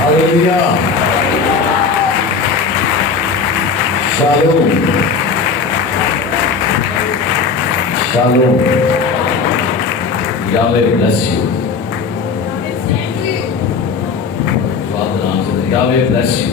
Hallelujah. Shalom. Shalom. Yahweh bless you. Yahweh bless you.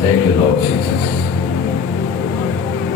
Thank you Lord Jesus.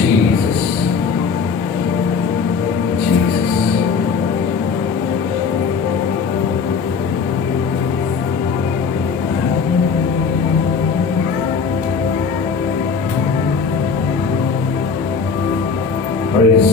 Jesus. Jesus. Praise.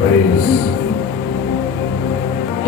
Praise.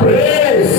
Praise.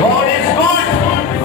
God is good.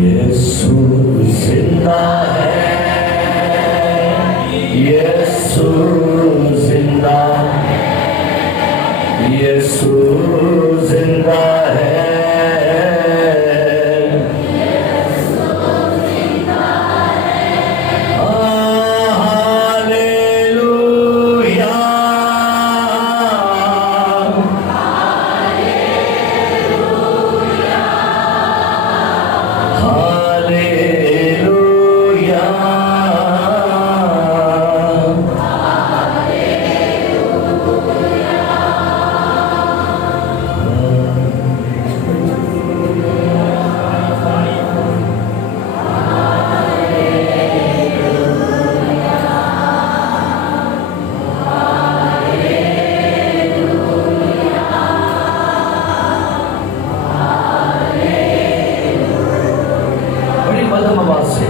Yes. بلند آواز سے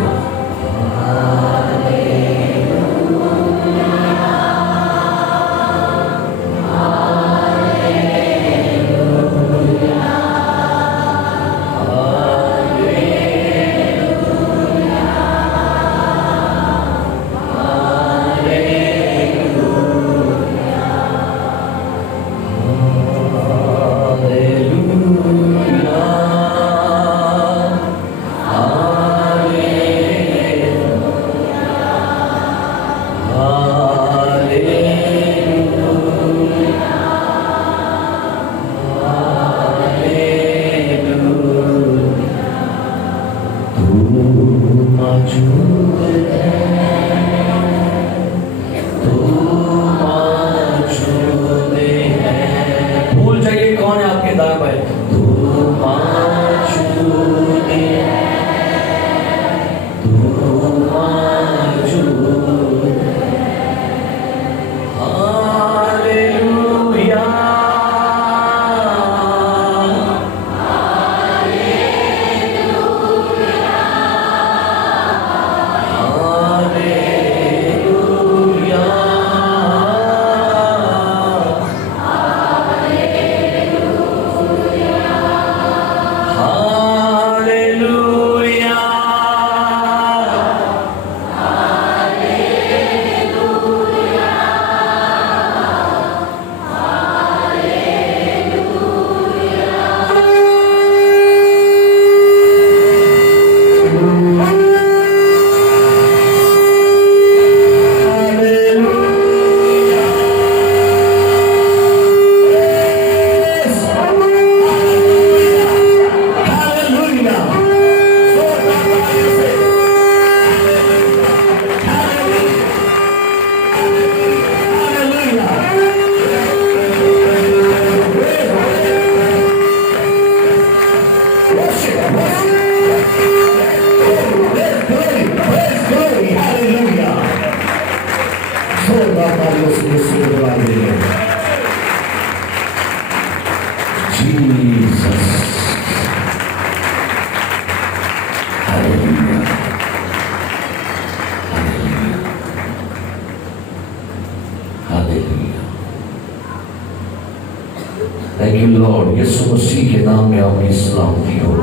Thank you Lord. یسوع مسیح کے نام میں آپ کی سلامتی ہو.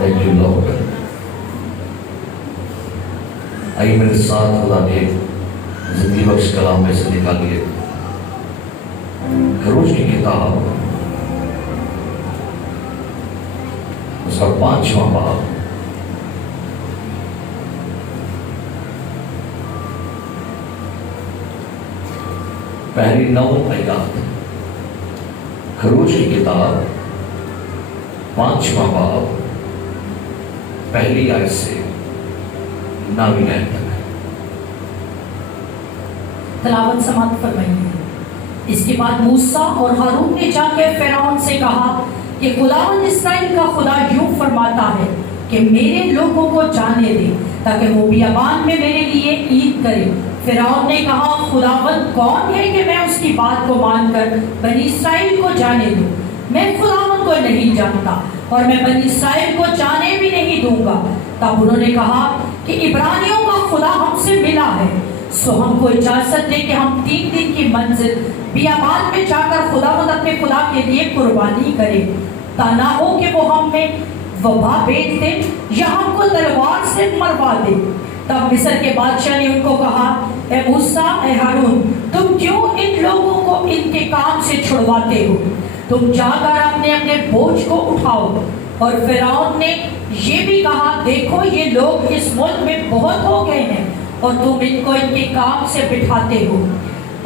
Thank you Lord. آئیے میرے ساتھ خدا کے زندگی بخش کلام میں سے نکالیے خروج کی کتاب اس کا 5واں باب. پہلی 9 آیات. خروج کی کتاب 5واں باب پہلی آیت سے 9ویں آیت تک. تلاوت سماعت فرمائیے. اس کے بعد موسیٰ اور ہارون نے جا کے فرعون سے کہا کہ خداوند اسرائیل کا خدا یوں فرماتا ہے کہ میرے لوگوں کو جانے دے تاکہ وہ بیابان میں میرے لیے عید کرے. فرعون نے کہا خداوند کون ہے کہ میں اس کی بات کو مان کر بنی اسرائیل کو جانے دوں؟ میں خداوند کو نہیں جانتا اور میں بنی اسرائیل کو جانے بھی نہیں دوں گا. تب انہوں نے کہا کہ عبرانیوں کا خدا ہم سے ملا ہے، سو ہم کو اجازت دے کہ ہم 3 دن کی منزل بیابان میں جا کر خداوند اپنے خدا کے لیے قربانی کریں، تا نہ ہو کہ وہ ہم میں وبا بھیج دے یا ہم کو تلوار سے مروا دے. تب مصر کے بادشاہ نے ان کو کہا اے موسیٰ اے ہارون، تم کیوں ان لوگوں کو ان کے کام سے چھڑواتے ہو؟ تم جا کر اپنے اپنے بوجھ کو اٹھاؤ. اور فرعون نے یہ بھی کہا دیکھو یہ لوگ اس ملک میں بہت ہو گئے ہیں اور تم ان کو ان کے کام سے بٹھاتے ہو.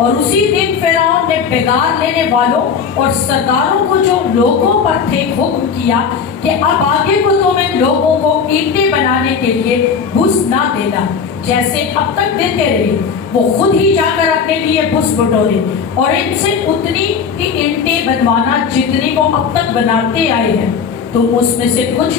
اور اسی دن فرعون نے بگار لینے والوں اور سرداروں کو جو لوگوں پر تھے حکم کیا کہ اب آگے کو تم ان لوگوں کو اینٹیں بنانے کے لیے بھس نہ دینا جیسے اب تک دیتے رہے. وہ خود ہی جا کر اپنے لیے بھس بٹورے اور ان سے اتنی ہی اینٹیں بنوانا جتنی وہ اب تک بناتے آئے ہیں. تم اس میں سے کچھ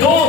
2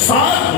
7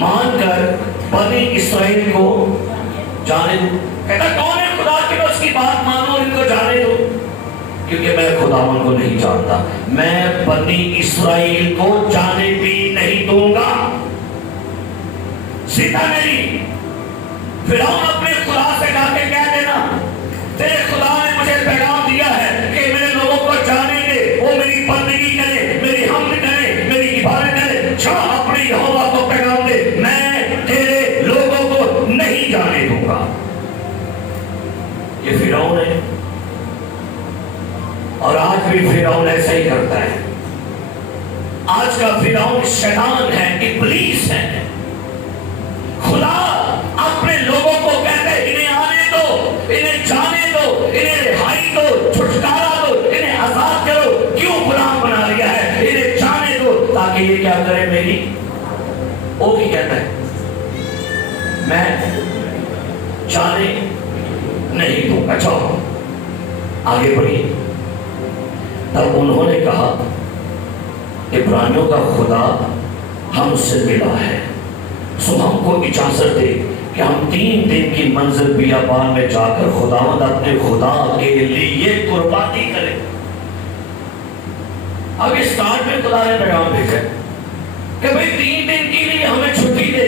مان کر بنی اسرائیل کو جانے دو. کہتا کون ہے خدا کہ میں اس کی بات مانو اور ان کو جانے دو؟ کیونکہ میں خداوند کو نہیں جانتا. میں بنی اسرائیل کو جانے بھی نہیں دوں گا. سیدھا نہیں. فرعون اپنے خدا سے جا کے کہہ دینا تیرے خدا نے مجھے پیغام دیا ہے کہ میرے لوگوں کو جانے دے, وہ میری بندگی کرے, میری حمد کرے, میری عبادت کرے. جا اپنے یہوہ کو پیغام دے, میں تیرے لوگوں کو نہیں جانے دوں گا. یہ فرعون ہے, اور آج بھی فرعون ایسا ہی کرتا ہے. آج کا فرعون شیطان ہے, ابلیس ہے. خدا اپنے لوگوں کو کہتے ہیں انہیں آنے دو, انہیں جانے دو, انہیں رہائی دو, چھٹکارا دو, انہیں آزاد کرو. کیوں غلام بنا لیا ہے؟ انہیں جانے دو تاکہ یہ کیا کرے میری. وہ بھی کہتا ہے میں جانے نہیں دوں گا. جاؤ آگے بڑھیے. تب انہوں نے کہا عبرانیوں کا خدا ہم سے ملا ہے, سو ہم کو اجازت دے کہ ہم 3 دن کی منزل بیابان میں جا کر خداوند اپنے خدا کے لیے قربانی کرے. اب اس سٹارٹ میں خدا نے پیغام بھیجا کہ بھئی 3 دن کے لیے ہمیں چھٹی دے,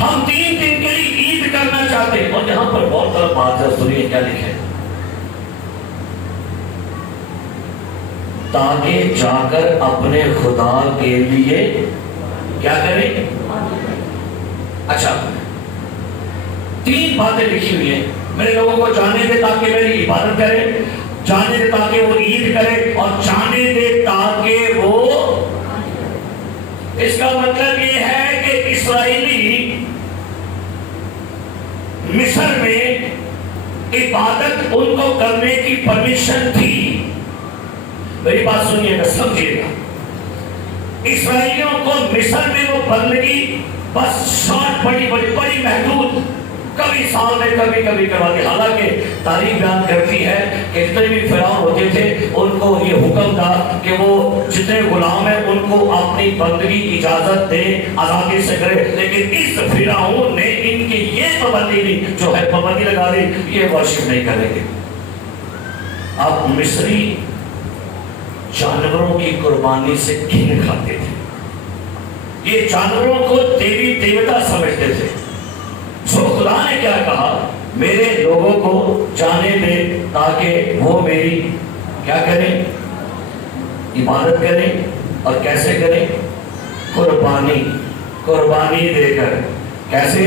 ہم 3 دن کے لیے عید کرنا چاہتے ہیں. اور یہاں پر بہت غلط بات ہے, سنیے کیا لکھے, تاکہ جا کر اپنے خدا کے لیے کیا کریں. اچھا 3 باتیں لکھی ہوئی ہیں. میرے لوگوں کو جانے دے تاکہ میری عبادت کرے, جانے دے تاکہ وہ عید کرے, اور جانے دے تاکہ وہ. اس کا مطلب یہ ہے کہ اسرائیلی مصر میں عبادت ان کو کرنے کی پرمیشن تھی. میری بات سنیے گا, سمجھیے گا. اسرائیلیوں کو مصر میں وہ بندگی بس شارٹ بڑی محدود, کبھی سال میں کبھی کروا دی. حالانکہ تاریخ بیان کرتی ہے کہ جتنے بھی فرعون ہوتے تھے ان کو یہ حکم تھا کہ وہ جتنے غلام ہیں ان کو اپنی بندگی اجازت دے, آزادی سے کرے. لیکن اس فرعون نے ان کی یہ پابندی دی, جو ہے پابندی لگا دی, یہ ورشپ نہیں کریں گے. اب مصری جانوروں کی قربانی سے گھن کھاتے تھے. یہ جانوروں کو دیوی دیوتا سمجھتے تھے. سو خدا نے کیا کہا, میرے لوگوں کو جانے دے تاکہ وہ میری کیا کریں, عبادت کریں. اور کیسے کریں؟ قربانی دے کر. کیسے؟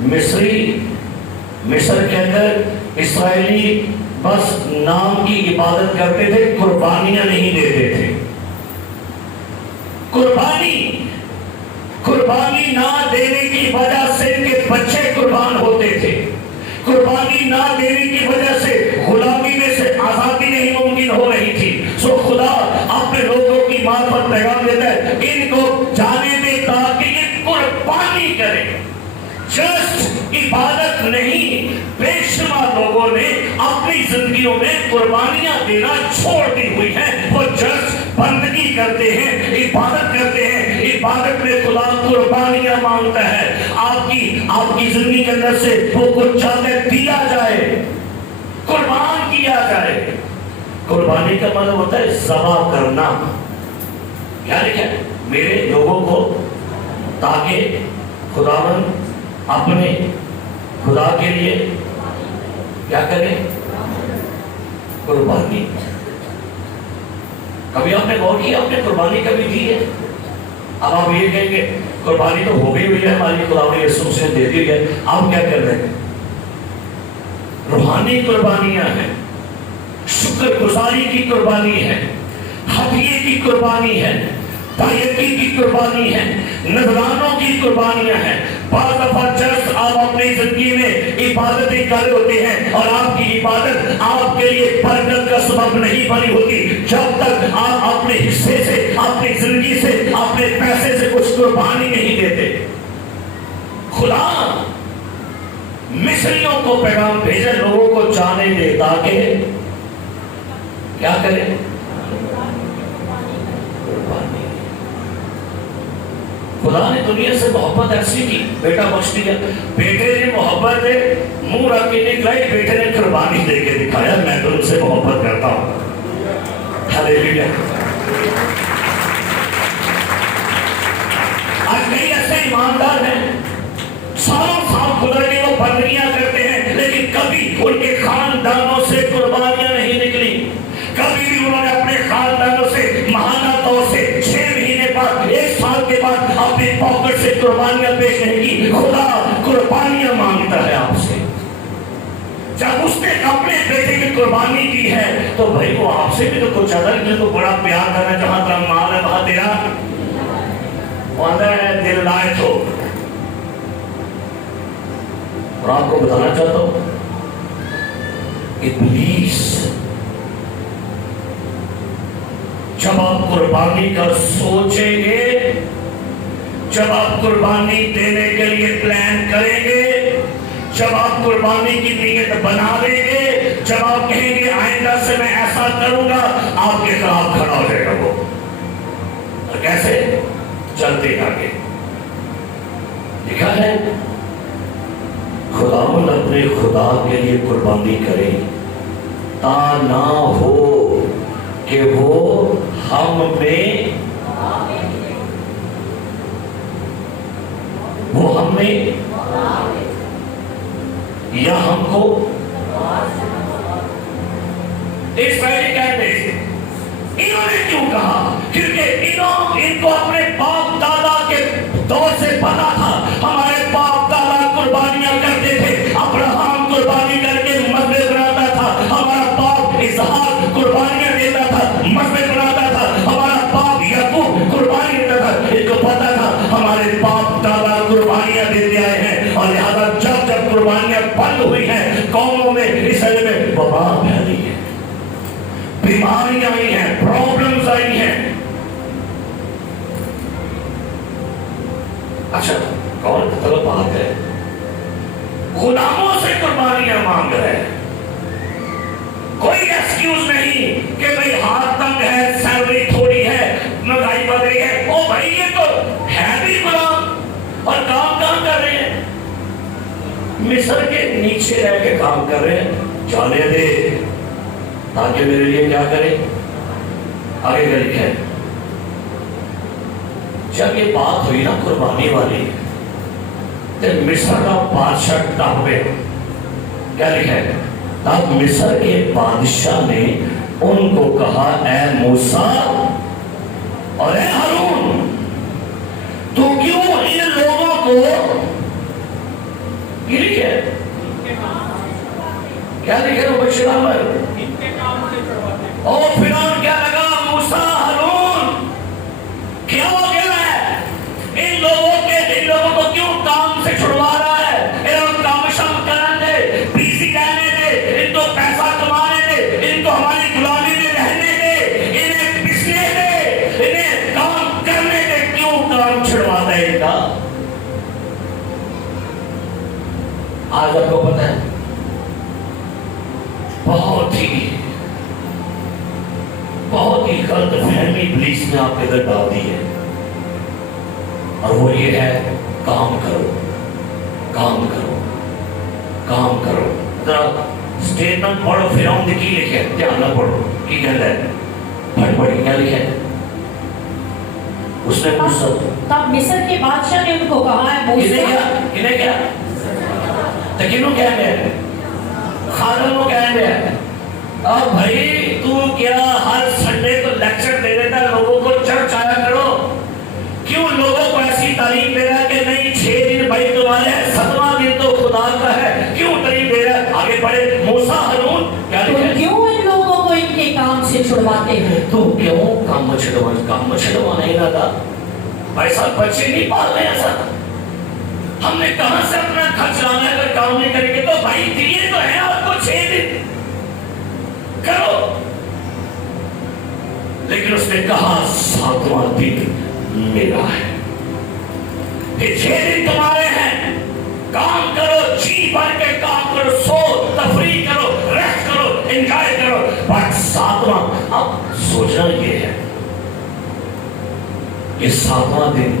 مصر کے اندر اسرائیلی بس نام کی عبادت کرتے تھے, قربانیاں نہیں دیتے تھے. قربانی نہ دینے کی وجہ سے ان کے بچے قربان ہوتے تھے. قربانی نہ دینے کی وجہ سے غلامی میں سے آزادی نہیں ممکن ہو رہی تھی. سو خدا اپنے لوگوں کی معرفت پیغام دیتا ہے, ان کو جانے دے تاکہ یہ قربانی کرے. جسٹ عبادت نہیں, بے شمار لوگوں نے اپنی زندگیوں میں قربانیاں دینا چھوڑ دی ہوئی ہیں. وہ جسٹ بندگی کرتے ہیں, عبادت کرتے ہیں. عبادت میں خدا قربانیاں مانگتا ہے. آپ کی زندگی کے اندر سے وہ کچھ چاہتا ہے دیا جائے, قربان کیا جائے. قربانی کا مطلب ہوتا ہے ذبح کرنا. کیا لکھا ہے؟ میرے لوگوں کو تاکہ خداوند اپنے خدا کے لیے کیا کریں, قربانی. کبھی آپ نے غور کیا آپ نے قربانی کبھی دی ہے؟ اب آپ یہ کہیں گے قربانی تو ہو گئی ہوئی ہے ہماری, خداوند یسوع سے دے دی ہے. آپ کیا کر رہے ہیں؟ روحانی قربانیاں ہیں, شکر گزاری کی قربانی ہے, ہدیے کی قربانی ہے, تائیدی کی قربانی ہے, نذرانوں کی قربانیاں ہیں. بعض دفعہ جس آپ اپنی زندگی میں عبادتیں کر رہے ہوتے ہیں اور آپ کی عبادت آپ کے لیے برکت کا سبب نہیں بنی ہوتی جب تک آپ اپنے حصے سے, اپنی زندگی سے, اپنے پیسے سے کچھ قربانی نہیں دیتے. خدا مصریوں کو پیغام بھیجے, لوگوں کو جانے دے تاکہ کیا کرے, خدا نے دنیا سے محبت ایسی کی، بیٹا بخش دیا. بیٹے نے محبت ہے منہ رکھ کے نکلائی، بیٹے نے قربانی دے کے دکھایا میں تم سے محبت کرتا ہوں. ہلیلویا. آج کئی ایسے ایماندار ہیں سالوں سال گزر کے وہ بندگیاں کرتے ہیں لیکن کبھی ان کے خاندانوں سے قربانیاں نہیں نکلی. کبھی بھی انہوں نے اپنے خاندانوں سے ماہانہ طور سے 6 مہینے بعد 1 سال کے بعد اپنے پاکٹ سے قربانیاں پیش نہیں کی. خدا قربانیاں مانگتا ہے آپ سے. جب اس نے اپنے بیٹے کی قربانی کی ہے تو بھائی وہ آپ سے بھی تو کچھ ادھر میں تو بڑا پیار کرنا. جہاں تیرا مال ہے وہاں تیرا اندر ہے دل لائے تو. اور آپ کو بتانا چاہتا ہوں ابلیس جب آپ قربانی کا سوچیں گے، جب آپ قربانی دینے کے لیے پلان کریں گے، جب آپ قربانی کی نیت بنا لیں گے، جب آپ کہیں گے آئندہ سے میں ایسا کروں گا، آپ کے خلاف کھڑا ہو جائے گا وہ. اور کیسے؟ چلتے آگے. لکھا ہے خداوند اپنے خدا کے لیے قربانی کرے تا نہ ہو کہ وہ ہم میں یا ہم کو اسرائیلی کہتے ہیں. انہوں نے کیوں کہا؟ کیونکہ ان کو اپنے باپ دادا کے دور سے پتا تھا ہمارے باپ دادا قربانیاں کرتے تھے. ابراہم قربانی کر کے مسجد بناتا تھا، ہمارا باپ اسحاق قربانیاں دیتا تھا مسجد بناتا تھا، ہمارا باپ یعقوب قربانی دیتا تھا. ان کو پتا تھا ہمارے باپ دادا قربانیاں دیتے آئے ہیں اور لہذا جب جب قربانیاں بند ہوئی ہیں قوموں میں اسرائیل میں وبا پھیلی ہے، بیماریاں آئی ہیں، پرابلمز آئی ہیں. اچھا کون طلب بات ہے غلاموں سے قربانیاں مانگ رہے ہیں. کوئی ایکسکیوز نہیں کہ بھئی ہاتھ تنگ ہے، سیلری تھوڑی ہے، مہنگائی بڑھ رہی ہے. او بھائی یہ تو ہے بھی غلام اور کام کر رہے ہیں، مصر کے نیچے رہ کے کام کر رہے ہیں. جانے دے تاکہ میرے لیے کیا کرے. آگے کیا لکھا ہے؟ جب یہ بات ہوئی نا قربانی والی تو مصر کا بادشاہ ٹاپ پہ کیا لکھا ہے؟ تب مصر کے بادشاہ نے ان کو کہا اے موسیٰ اور اے ہارون تو کیوں ان لوگوں کو کیا لکھا ہے؟ کیا لکھا ہے مبشر احمد؟ اور فرعون کیا لگا موسیٰ ہارون کیا ہو گیا ہے؟ ان لوگوں کو کیوں کام سے چھڑوا رہا ہے؟ انہوں کام شام کرنے دے، بیزی رہنے دے، ان کو پیسہ کمانے دے، ان کو ہماری غلامی میں رہنے دے، انہیں پسنے دے، انہیں کام کرنے دے. کیوں کام چھڑواتا ہے ان کا؟ آج آپ کو پتہ ہے بہت ہی غلط فہمی ابلیس نے آپ کے اندر ڈال دی ہے اور وہ یہ ہے کام کرو کام کرو کام کرو. ذرا اسٹیٹمنٹ پڑھو فرعون نے کی لکھا ہے، دھیان نہ پڑھو کی کہتا ہے، پڑھ کیا لکھا ہے اس نے. تب مصر کے بادشاہ نے ان کو کہا ہے انہیں کیا تکینوں کیا ہے خادم کو کہیں گے اب بھائی تو کیا ہر سنڈے کو لیکچر دے دیتا لوگوں کو چرچ آیا کرو. کیوں لوگوں کو ایسی تعلیم دے رہا ہے کہ نہیں 6 دن بھائی تمہارے 7واں دن تو خدا کا ہے؟ کیوں تعلیم دے رہا ہے؟ آگے بڑھے. موسیٰ ہارون کیا لکھا؟ کیوں ان لوگوں کو ان کے کام سے چھڑواتے ہیں؟ تو کیوں کام چھڑوانا ہی نہ تھا بھائی صاحب. بچے نہیں پال رہے ایسا ہم نے کہاں سے اپنا گھر چلانا ہے اگر کام نہیں کریں گے تو بھائی دیے تو ہے آپ کو 6 دن کرو. لیکن اس نے کہا 7واں دن میرا ہے، یہ 6 دن تمہارے ہیں، کام کرو، جی بھر کے کام کرو، سو تفریح کرو، ریسٹ کرو، انجوائے کرو. بٹ 7واں اب سوچنا یہ ہے کہ 7واں دن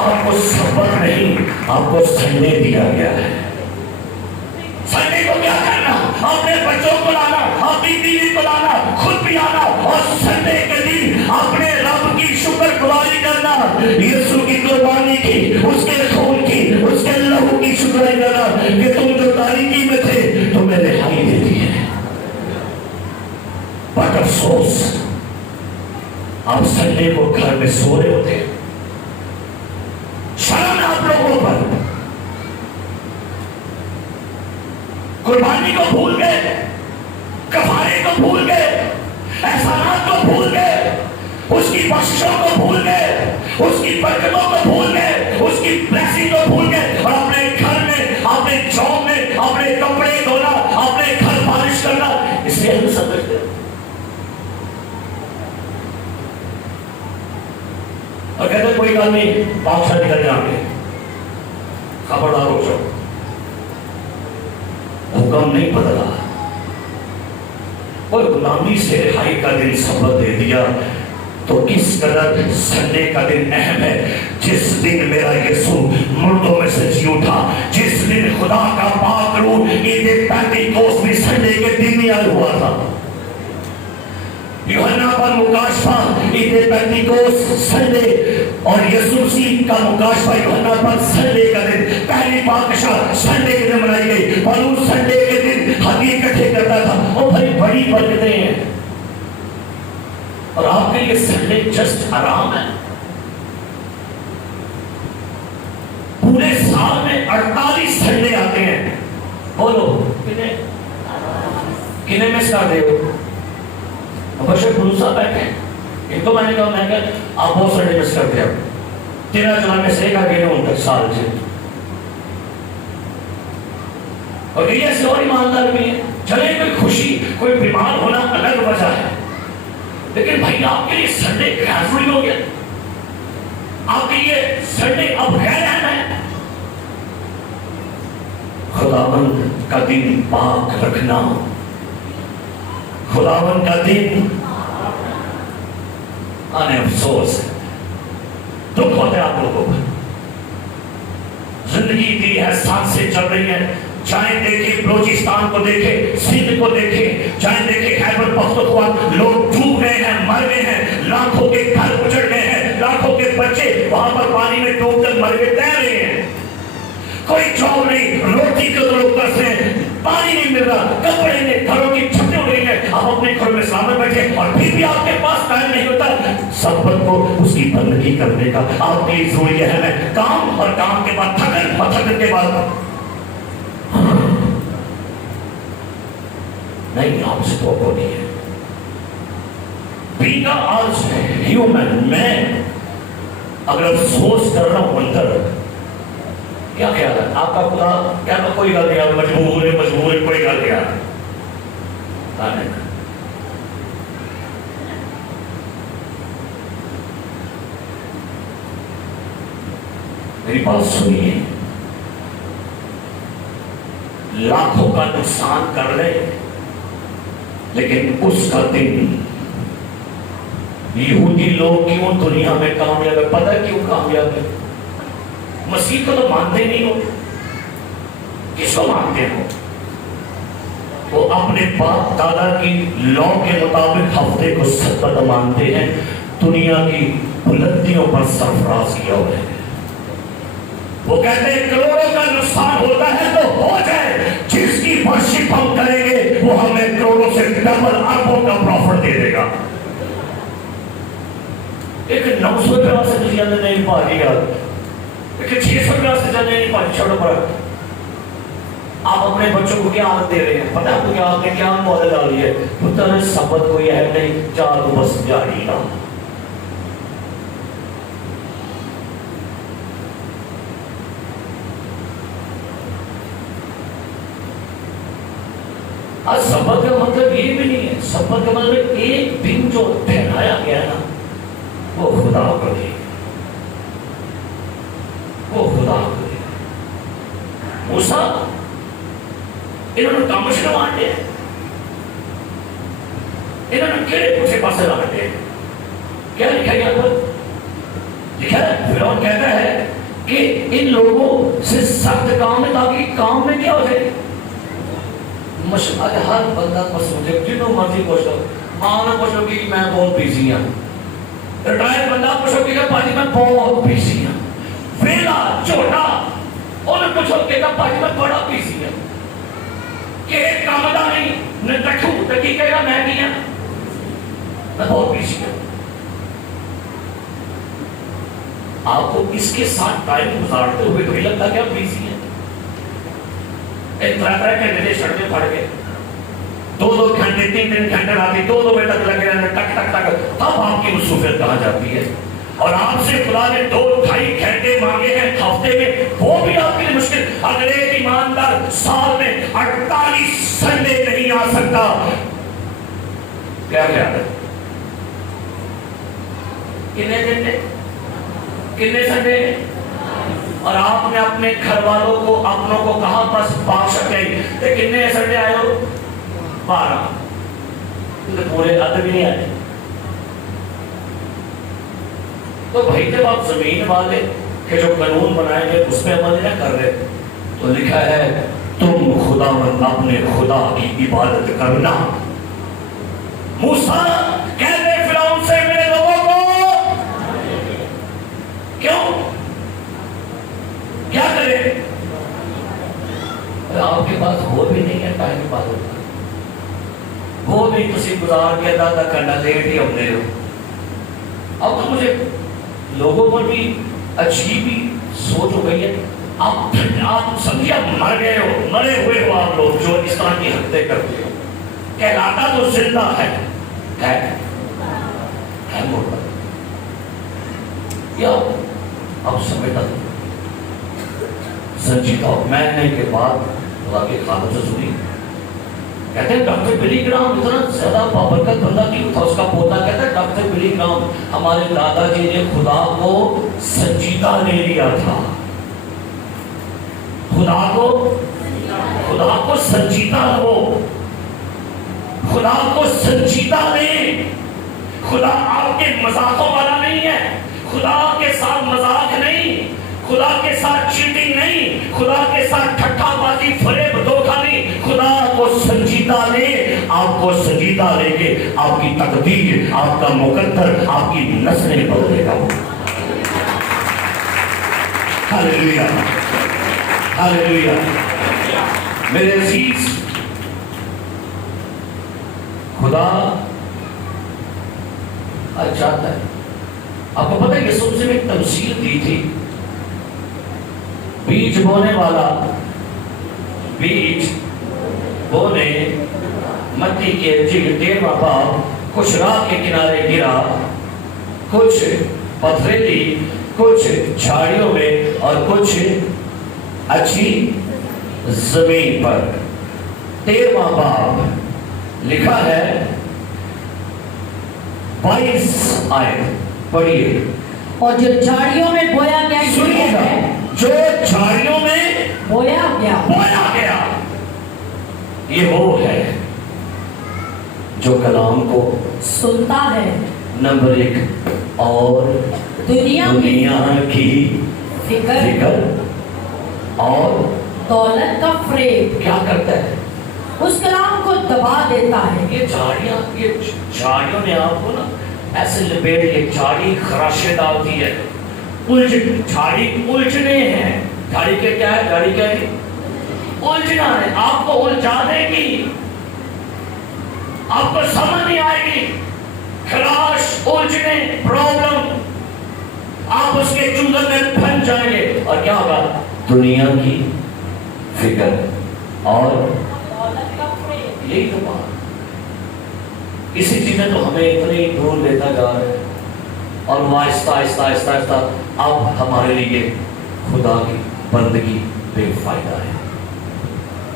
آپ کو سبت نہیں، آپ کو سنڈے دیا گیا ہے۔ سنڈے کو کیا کرنا؟ اپنے بچوں کو لانا، اپنی بیوی کو لانا، خود بھی آنا، اور سنڈے کے دن اپنے رب کی شکر گزاری کرنا، یسوع کی قربانی کی، اس کے خون کی، اس کے لہو کی شکر کرنا کہ تم جو تاریکی میں تھے تمہیں رہائی دے دی ہے۔ بٹ افسوس آپ سنڈے کو گھر میں سو رہے ہوتے ہیں۔ شرم ہے آپ لوگوں پر، قربانی کو بھول گئے، کفارے کو بھول گئے، احسانات کو بھول گئے، اس کی بخششوں کو بھول گئے، اس کی برکتوں کو بھول گئے، اس کی بلیسنگ کو بھول گئے، اور اپنے گھر میں، اپنے جاب میں، اپنے کپڑے دھونا، اپنے گھر پالش کرنا اس سے ہم سمجھتے ہیں۔ اور کہتے ہیں کوئی گل نہیں، بادشاہ نکل جائیں گے، خبردار ہو جاؤ۔ حکم نہیں بدلا، اور غلامی سے رہائی کا دن سبت دے دیا، تو کس قدر سنڈے کا دن اہم ہے، جس دن میرا یسوع مردوں میں سے جی اٹھا، جس دن خدا کا پاک روح عید پینتیکوست بھی سنڈے کے دن ہی آیا ہوا تھا۔ یوحنا پر مکاشفہ عید پینتیکوست سنڈے، اور یسوع مسیح کا مکاشفہ یوحنا پر سنڈے کا دن، پہلی پادشاہ سنڈے کے دن منائی گئی۔ پولس سنڈے کے دن حدیث اکٹھے کرتا تھا، اور بھائی بڑی برکتیں ہیں، اور آپ کے لیے سنڈے جسٹ آرام ہے۔ پورے سال میں 48 سنڈے آتے ہیں، بولو کتنے مس کر رہے ہو؟ بشر بلوسا بیٹھے ان کو میں نے کہا آپ بہت سنڈے مس کرتے ہیں، 13 جوان میں سے ایک آگے ان تک سال سے، اور یہ ایسے اور ایماندار بھی ہیں، چلے کوئی خوشی، کوئی بیمار ہونا الگ وجہ ہے، لیکن بھائی آپ کے لیے سنڈے کیسولی ہو گیا، آپ کے لیے سنڈے اب غیر اہم ہے۔ خداوند کا دن پاک رکھنا، خداوند کا دن آنے افسوس ہے، دکھ ہوتا ہے آپ لوگوں پر۔ زندگی دی ہے، سانسیں چل رہی ہیں، چاہے دیکھیں بلوچستان کو دیکھیں، سندھ کو دیکھیں، چاہے دیکھیں خیبر پختونخوا، لوگ ڈوب گئے ہیں، مر گئے ہیں، لاکھوں کے گھر اجڑ گئے ہیں، لاکھوں کے بچے وہاں پر پانی میں ڈوب کر مر گئے، تیر رہے ہیں، کوئی جاب نہیں، روٹی کے لوگ ترس رہے ہیں، پانی نہیں مل رہا، کپڑے نہیں، گھروں کی چھتیں اڑ گئی ہیں، آپ اپنے گھر میں سامنے بیٹھے، اور پھر بھی آپ کے پاس ٹائم نہیں ہوتا سبت کو اس کی بندگی کرنے کا۔ آپ کے لیے ضروری ہے کام، اور کام کے بعد تھکن، اور تھکن کے بعد نہیں، آپ سے تو وہ نہیں ہے۔ بینگ آج ہیومن، میں اگر افسوس کر رہا ہوں اندر، کیا خیال ہے آپ کا خدا کیا کوئی گل نہیں، مجبور ہے، مجبور ہے، کوئی گل نہیں۔ میری بات سنیے، لاکھوں کا نقصان کر لے، لیکن اس کا دن یہودی لوگ کیوں دنیا میں کامیاب ہے؟ پتہ کیوں کامیاب ہے؟ مسیح کو تو مانتے نہیں ہو، کس کو مانتے ہو؟ وہ اپنے باپ دادا کی لا کے مطابق ہفتے کو سبت مانتے ہیں، دنیا کی بلندیوں پر سرفراز کیا ہوئے ہیں۔ وہ کہتے ہیں کروڑوں کا نقصان ہوتا ہے تو ہو جائے، جس کی ورشپ ہم کریں گے وہ ہمیں کروڑوں سے ڈبل اربوں کا پروفٹ دے دے گا۔ ایک 900 روپے سے دنیا میں نہیں پا گیا، ایک 600 روپے سے جانے نہیں پا، چھوڑو پر آپ اپنے بچوں کو کیا عادت دے رہے ہیں؟ پتہ آپ کو کیا آپ نے کیا ماڈل ڈالی ہے؟ پتہ سبت کوئی ہے نہیں، چاہ تو بس جاری نا۔ آج سبت کا مطلب یہ بھی نہیں ہے، سبت کا مطلب ایک دن جو ٹھہرایا گیا ہے نا وہ خدا کو دے، وہ خدا کو دے۔ موسیٰ انہوں نے کام شروع آنٹے ہیں، انہوں نے کیڑے پوچھے پاسے آنٹے ہیں۔ کیا لکھا گیا پر؟ لکھا ہے فرعون کہتا ہے کہ ان لوگوں سے سخت کام ہے تاکہ کام میں کیا ہو جائے مشغلہ. ہر بندہ کو سوچے جنوں مرضی پوچھ لو, ماں نے پوچھو کہ میں بہت بیزی ہوں, ریٹائر بندہ پوچھو کہ پاجی میں بہت بیزی ہوں, ویلا چھوٹا انہیں پوچھو کہ پاجی میں بڑا بیزی ہوں, کہ کام دا نہیں نہ تکھو تکی کہے گا میں نہیں ہوں, میں بہت بیزی ہوں. آپ کو اس کے ساتھ ٹائم گزارتے ہوئے تو لگتا کہ آپ بیزی ہیں. ایک طرح کے میرے سڑکیں پھڑ گئے 2-2 گھنٹے 3-3 گھنٹے راتی 2-2 بجے تک لگے رہنے ٹک ٹک ٹک, تب آپ کی مصروفیت کہاں جاتی ہے. اور آپ سے خدا نے 2-2.5 گھنٹے مانگے ہیں ہفتے میں, وہ بھی آپ کے لیے مشکل. اگر ایک ایماندار سال میں 48 سنڈے نہیں آ سکتا, کیا خیال ہے کتنے دن کتنے سنڈے؟ اور آپ نے اپنے گھر والوں کو اپنوں کو کہا بس بادشاہ کتنے سنڈے آئے ہو؟ 12. پورے ادب ہی نہیں آئے. تو بھائی جب آپ زمین والے کہ جو قانون بنائے گئے اس پہ عمل نہ کر رہے, تو لکھا ہے تم خدا مند اپنے خدا کی عبادت کرنا. موسیٰ کہتے فرعون سے میرے لوگوں کو کیوں کیا کرے؟ آپ کے پاس وہ بھی نہیں ہے ٹائم عبادت, وہ بھی تسی گزار کے آدھا کرنا لیٹ ہی ہونے ہو. اب تو مجھے لوگوں پر بھی عجیب ہی سوچ ہو گئی ہے. آپ سمجھے مر گئے ہو, مرے ہوئے ہو آپ لوگ جو اس طرح کی حرکتیں کرتے ہو. کہلاتا تو زندہ ہے مردہ. یا اب سمجھتا سنجیدہ ہو. میں نے کے بعد خدا کے خادم سے سنی, کہتے ہیں ڈاکٹر بلی گرام اتنا زیادہ بابرکت بندہ کیوں تھا. اس کا پوتا کہتا ہے ڈاکٹر بلی گرام ہمارے دادا جی نے خدا کو سنجیدہ لے لیا تھا. خدا کو سنجیدہ لو, خدا کو سنجیدہ لیں. خدا آپ کے مذاقوں والا نہیں ہے, خدا کے ساتھ مذاق نہیں, خدا کے ساتھ چیٹنگ نہیں, خدا کے ساتھ ٹھٹا بازی فریب دھوکہ نہیں. خدا کو سنجیدہ لے. آپ کو سنجیدہ لے کے آپ کی تقدیر, آپ کا مقدر, آپ کی نسلیں بدلے گا. ہاللیلویا ہاللیلویا. میرے عزیز, خدا چاہتا ہے. آپ کو پتہ ہے کہ سب سے ایک تمثیل دی تھی, بیج بونے والا بیج بونے مٹی کے 13واں باب, کچھ راہ کے کنارے گرا, کچھ پتھریلی, کچھ جھاڑیوں میں اور کچھ اچھی زمین پر. 13واں باب لکھا ہے 22 آیت پڑھیے. اور جو جھاڑیوں میں بویا گیا, سنیے گا, جو جھاڑیوں میں بویا گیا یہ وہ ہے جو کلام کو سنتا ہے. نمبر 1, اور دنیا کی فکر اور دولت کا فریب کیا کرتا ہے, اس کلام کو دبا دیتا ہے. یہ جھاڑیوں نے آپ کو نا ایسے لپیٹ کے, جھاڑی خراشیں ڈالتی ہے, جھاڑی الجھنے ہیں. جھاڑی کے کیا ہے, جھاڑی کیا ہے, الجھنا ہے. آپ کو الجھا دے گی, آپ کو سمجھ نہیں آئے گی, خراش, الجھنے, پرابلم, آپ اس کے چنگل میں پھنس جائیں گے. اور کیا ہوگا, دنیا کی فکر اور یہی تو بات. اسی چیزیں تو ہمیں اتنی دور لیتا جا رہا ہے, اور وہ آہستہ آہستہ آہستہ آہستہ اب ہمارے لیے خدا کی بندگی بے فائدہ ہے.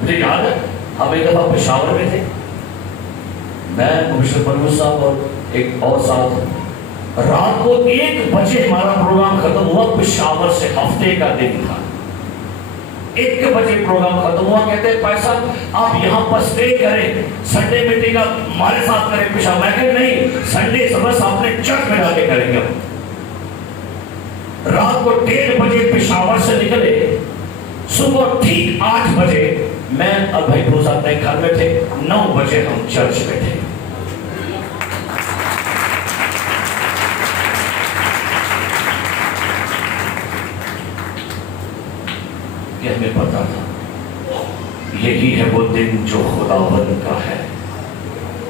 مجھے یاد ہے ہم ایک دفعہ پشاور میں تھے, میں مبشر پرویز صاحب اور ایک اور ساتھ, رات کو 1 بجے ہمارا پروگرام ختم ہوا. پشاور سے ہفتے کا دن تھا, 1 بجے پروگرام ختم ہوا. کہتے ہیں بھائی صاحب آپ یہاں پر سٹے کریں, سنڈے میٹنگ آپ ہمارے ساتھ کریں پشاور. میں کہا نہیں, سنڈے بس آپ نے چرچ میں جا کے کریں گے. رات کو 1:30 بجے پشاور سے نکلے، صبح ٹھیک 8 بجے میں اور بھائی بروز اپنے گھر میں تھے، 9 بجے ہم چرچ میں تھے۔ یہ ہمیں پتا تھا یہی ہے وہ دن جو خداوند کا ہے،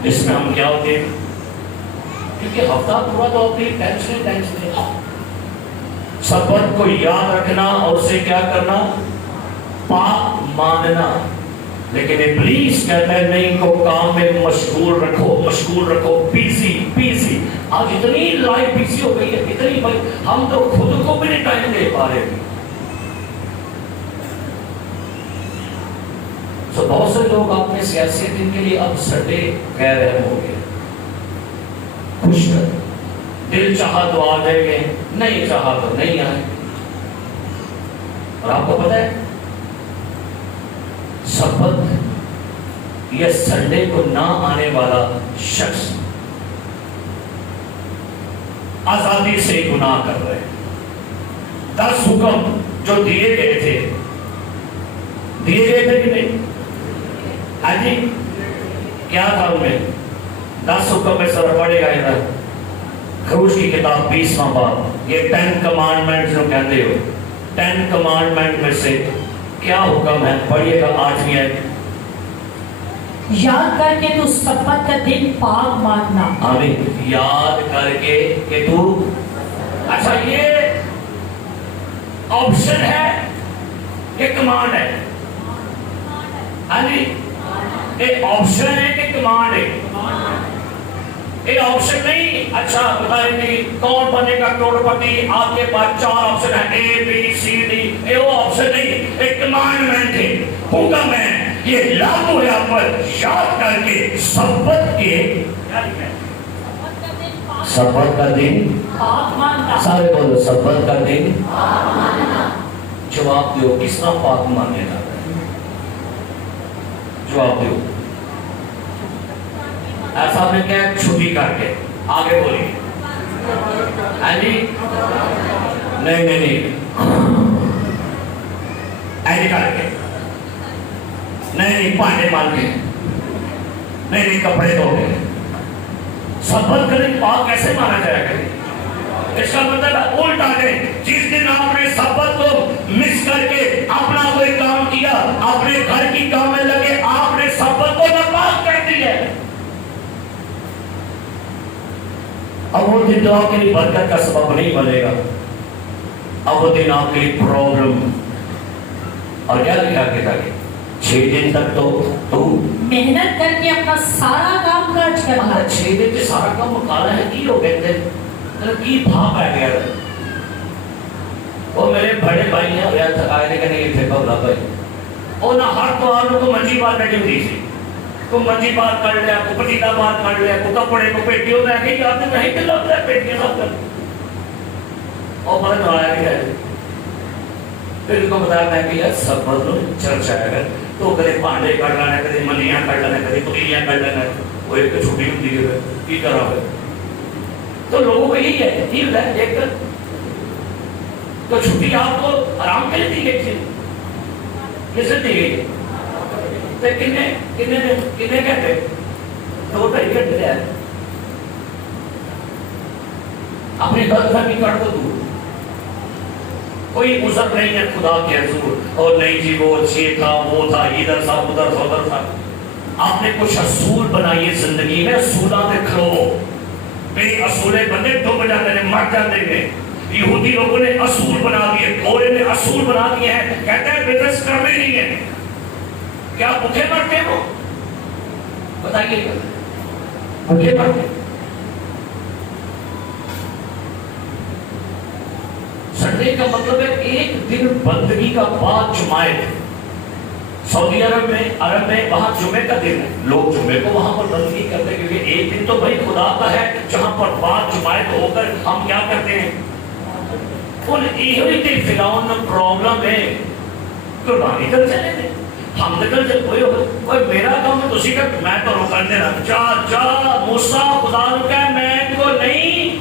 اس میں ہم کیا ہوتے ہیں، کیونکہ ہفتہ پورا تو اپنی ٹینشن سبت کو یاد رکھنا اور اسے کیا کرنا، پاک ماننا۔ لیکن ابلیس کہتا ہے نہیں، کو کام میں مشغول رکھو، بیزی۔ آج اتنی لائف بیزی ہو گئی ہے، اتنی بھائی ہم تو خود کو بھی نہیں ٹائم دے پا رہے ہیں۔ تو بہت سے لوگ اپنے سیاسی دن کے لیے اب سنڈے غیر اہم ہو گئے، خوش کر دل چاہا تو آ جائیں گے، نہیں چاہا تو نہیں آئے۔ اور آپ کو پتہ ہے سبت یا سنڈے کو نہ آنے والا شخص آزادی سے گناہ کر رہے ہیں۔ 10 حکم جو دیے گئے تھے کہ نہیں؟ ہاں جی، کیا تھا ان میں؟ 10 حکم میں سر پڑے گا ادھر، خروج کی کتاب 20واں باب، یہ 10 کمانڈمنٹ جو کہتے ہو، 10 کمانڈمنٹ میں سے کیا حکم ہے؟ پڑھیے گا 8ویں آیت۔ یاد کر کے تو سبت کا دن پاک ماننا۔ آمین۔ یاد کر کے کہ تو، اچھا یہ آپشن ہے کہ کمانڈ ہے؟ ہاں جی، ایک آپشن ہے کہ کمانڈ ہے؟ ایک آپشن نہیں۔ اچھا بتائیں گے کون بنے گا کروڑپتی، آپ کے پاس 4 آپشن ہیں، A B C D، یہ وہ آپشن نہیں، ایک کمانڈمنٹ ہے، حکم ہے، یہ لاگو ہے آپ پر۔ یاد کر کے سبت کے، سبت کا دن پاک ماننا۔ سارے بولو سبت کا دن پاک ماننا۔ جواب دیو، کس طرح پاک ماننے جاتا ہے؟ جواب دیو۔ ایسا میں کیا چھٹی کر کے آگے بولیے، ہاں جی، نہیں ایسے کر کے نہیں، پانے مال کے نہیں، کپڑے دھو کے۔ سبت کا دن پاک کیسے مانا جائے گا؟ اس کا مطلب الٹا ہے، جس دن آپ نے سبت کو مس کر کے اپنا کوئی کام کیا، اپنے گھر کی کام میں لگے، آپ نے سبت کو ناپاک کر دی ہے۔ اب وہ دن تو آپ کے لیے برکت کا سبب نہیں بنے گا، اب وہ دن آپ کے لیے پرابلم۔ اور کیا لکھا کہ 6 دن تک تو محنت کر کے اپنا سارا کام کاج کرنا۔ 6 دن کے سارا کام مکالا ہے کی ہو گئے تھے، کی بھاپ آ گیا تھا۔ وہ میرے بڑے بھائی ہیں اور یہاں تھکائے لے کے نہیں تھے بولا بھائی، اور نہ ہر توار کو منجی بات بیٹھی ہوئی تھی، کو منجی بات کر لیا، کو پتیلا بات کر لیا، کو کپڑے کو پیٹیوں میں آگے آتے نہیں کہ لگتا ہے پیٹیاں سب کر اور مرد آیا کہ ہے۔ پھر ان کو بتایا میں کہ یار سب بدلو چرچ آیا کر تو کدے پانڈے کر لینا، کدے منیاں کر لینا، کدے پتیلیاں کر لینا، وہ ایک چھٹی ہوتی ہے کی کرا ہے۔ تو لوگوں کو یہی ہے، یہ ہوتا ہے ایک تو چھٹی آپ کو آرام کے لیے دی گئی تھی، کیسے دی گئی؟ کتنے گھنٹے؟ 2-2.5 گھنٹے ہے۔ اپنی غلط فہمی کر دو دور، کوئی عذر نہیں ہے خدا کے حضور، اور نہیں جی وہ اچھی تھا، وہ تھا، ادھر تھا، ادھر تھا۔ آپ نے کچھ اصول بنائیے زندگی میں، اصولہ پہ کھڑو۔ بے اصولے بندے ڈوب جاتے ہیں، مر جاتے ہیں۔ یہودی لوگوں نے اصول بنا دیے، گورے نے اصول بنا دیے ہیں، کہتے ہیں بزنس کرنے نہیں ہے۔ کیا بھوکے مرتے ہو؟ بتائیے بھوکے مرتے؟ سنڈے کا مطلب ہے ایک دن بندگی کا بعد جمعہ۔ سعودی عرب میں وہاں جمعے کا دن ہے، لوگ جمعے کو وہاں پر بندگی کرتے ہیں، کیونکہ ایک دن تو بھائی خدا کا ہے جہاں پر بعد جمعہ ہو کر ہم کیا کرتے ہیں؟ ان ایہوی تے فرعون نے پرابلم ہے قربانی کر چلے دے، ہم نکل جب کوئی میرا کام ہے تسی کر، میں تو روکن دینا، جا موسیٰ خدا نے کہا میں کو نہیں،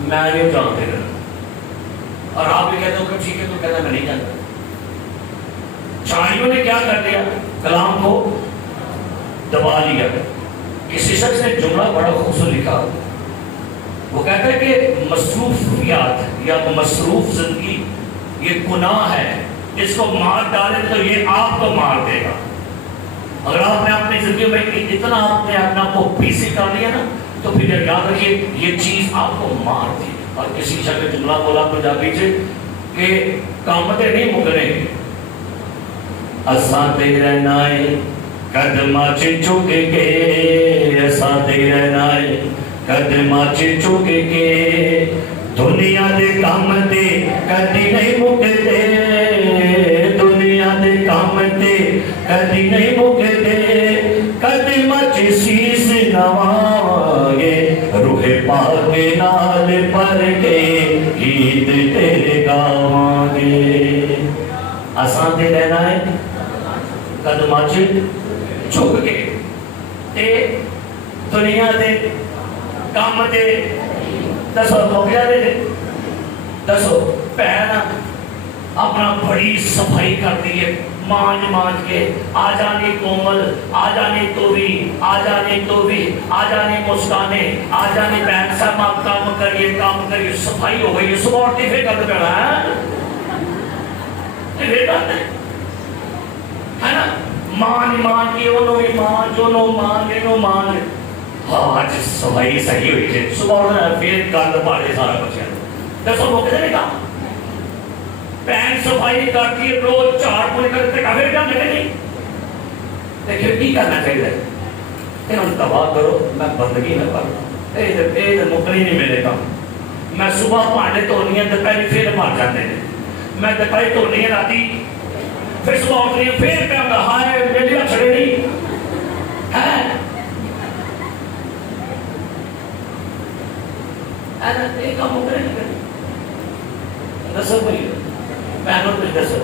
میں نہیں جانتے رہا، اور آپ بھی کہتے ہو کہ ٹھیک ہے، تو کہتا میں نہیں جانتا. چڑھائیوں نے کیا کر دیا؟ کلام کو دبا لیا. کسی شخص نے جملہ بڑا خوبصورت لکھا. وہ کہتا ہے کہ مصروفیات یا مصروف زندگی یہ گناہ ہے، اس کو مار ڈالے تو یہ آپ کو مار دے گا. اگر آپ نے اپنی زندگی میں اتنا آپ نے اپنا کو بیسی کر لیا نا، تو پھر یاد رکھیے یہ چیز آپ کو مار دی. اور کسی شخص نے جملہ بولا پنجابی سے کہ کامتے نہیں مکنے، اساں تے رہنا ہے قدماں چ جھک کے، اساں تے رہنا ہے قدماں چ جھک کے، دنیا دے کام تے کدی نہیں مکدے، دنیا دے کام تے کدی نہیں مکدے، قدماں چ سیس نواوے، روح پاک نال پر کے عید تیرے گاواں گے. اساں تے رہنا ہے قدماں چ جھک کے، تے دنیا دے کام تے دسو موقع دے دسو. بہن اپنا بڑی صفائی کرتی ہے، مانج مانج کے، آ جانے کومل، آ جانے توری، آ جانے توری، آ جانے مسکانے، آ جانے بہن صاحب آپ کام کریے، صفائی ہو گئی. صبح اٹھتی پھر کرتے پڑا ہے نا، مان مان کے انہوں بھی مان، جنہوں مان، انہوں مان. آج صفائی صحیح ہوئی ہے، صبح اٹھنا پھر گند پاڑے سارا بچہ. دسو موقع نہیں کہا پین صفائی کرتی ہے، روز 4 پوری کرتے کافی جانے کے نہیں. دیکھیں کی کرنا چاہیے، انہوں تباہ کرو، میں بندگی نہ کروں. اے مکلی نہیں میرے کام. میں صبح پانڈے دھونی ہیں، دوپہر پھر مار جاتے ہیں. میں دوپہر دھونی ہے راتی، پھر صبح اٹھنی ہے، پھر پہ آتا ہائے میری اچھڑے نہیں ہے. ایک کام مکرے نہیں کریں. دسو بھائی بہنوں کو دسو